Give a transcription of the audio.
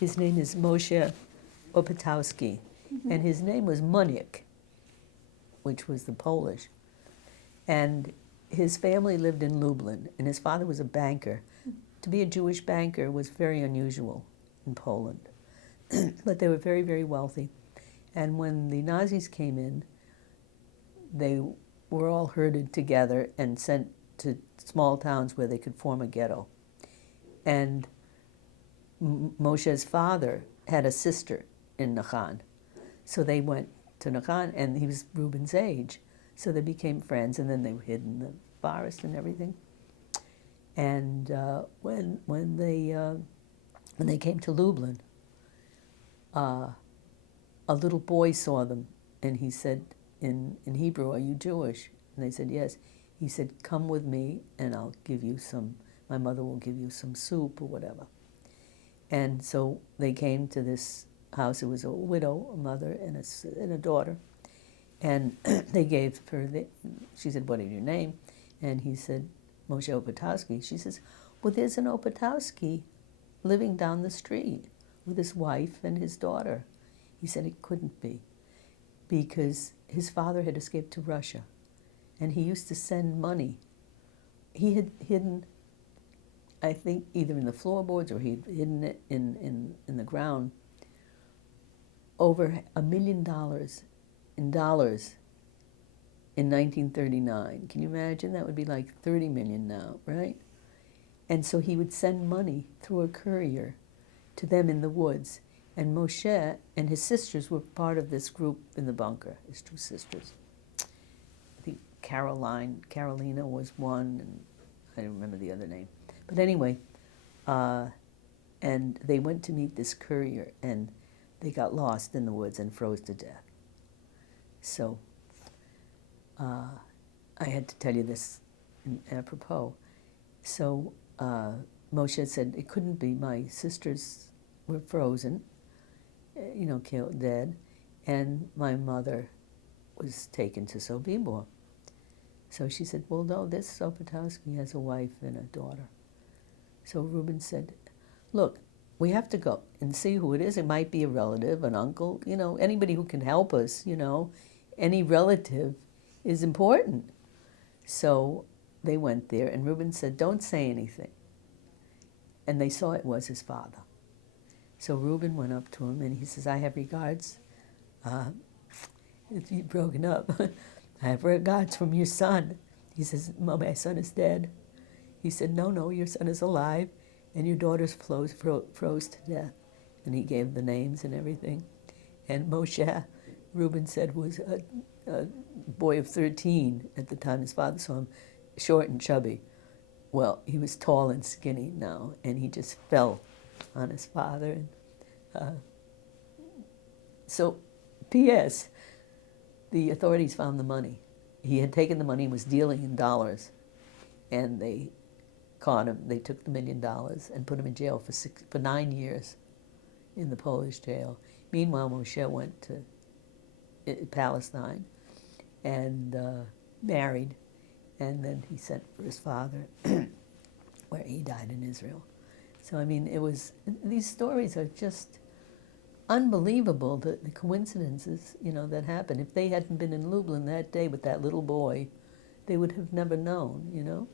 His name is Moshe Opatowski, and his name was Muniek, which was the Polish. And his family lived in Lublin, and his father was a banker. To be a Jewish banker was very unusual in Poland, but they were very, very wealthy. And when the Nazis came in, they were all herded together and sent to small towns where they could form a ghetto. And Moshe's father had a sister in Nakhan. So they went to Nakhan, and he was Reuben's age. So they became friends, and then they hid in the forest and everything. And when they came to Lublin, a little boy saw them, and he said in Hebrew, "Are you Jewish?" And they said, "Yes." He said, "Come with me, and I'll give you some, my mother will give you some soup or whatever." And so they came to this house. It was a widow, a mother, and a daughter. And they gave her, she said, "What is your name?" And he said, "Moshe Opatowski." She says, "Well, there's an Opatowski living down the street with his wife and his daughter." He said it couldn't be, because his father had escaped to Russia, and he used to send money. He had hidden, I think, either in the floorboards or he'd hidden it in the ground, over $1 million in dollars in 1939. Can you imagine? That would be like 30 million now, right? And so he would send money through a courier to them in the woods. And Moshe and his sisters were part of this group in the bunker, his two sisters. I think Carolina was one, and I don't remember the other name. But anyway, and they went to meet this courier, and they got lost in the woods and froze to death. So I had to tell you this apropos. So Moshe said, it couldn't be. My sisters were frozen, killed, dead, and my mother was taken to Sobibor. So she said, well, no, this Opatowski has a wife and a daughter. So Reuben said, look, we have to go and see who it is. It might be a relative, an uncle, anybody who can help us, any relative is important. So they went there, and Reuben said, don't say anything. And they saw it was his father. So Reuben went up to him, and he says, I have regards. He'd broken up. I have regards from your son. He says, my son is dead. He said, no, your son is alive, and your daughter's froze to death. And he gave the names and everything. And Moshe, Reuben said, was a boy of 13 at the time his father saw him, short and chubby. Well, he was tall and skinny now, and he just fell on his father. And, so, P.S., the authorities found the money. He had taken the money and was dealing in dollars, and they caught him. They took the $1 million and put him in jail for 9 years in the Polish jail. Meanwhile, Moshe went to Palestine and married, and then he sent for his father, where he died in Israel. So, I mean, these stories are just unbelievable, the coincidences, that happened. If they hadn't been in Lublin that day with that little boy, they would have never known,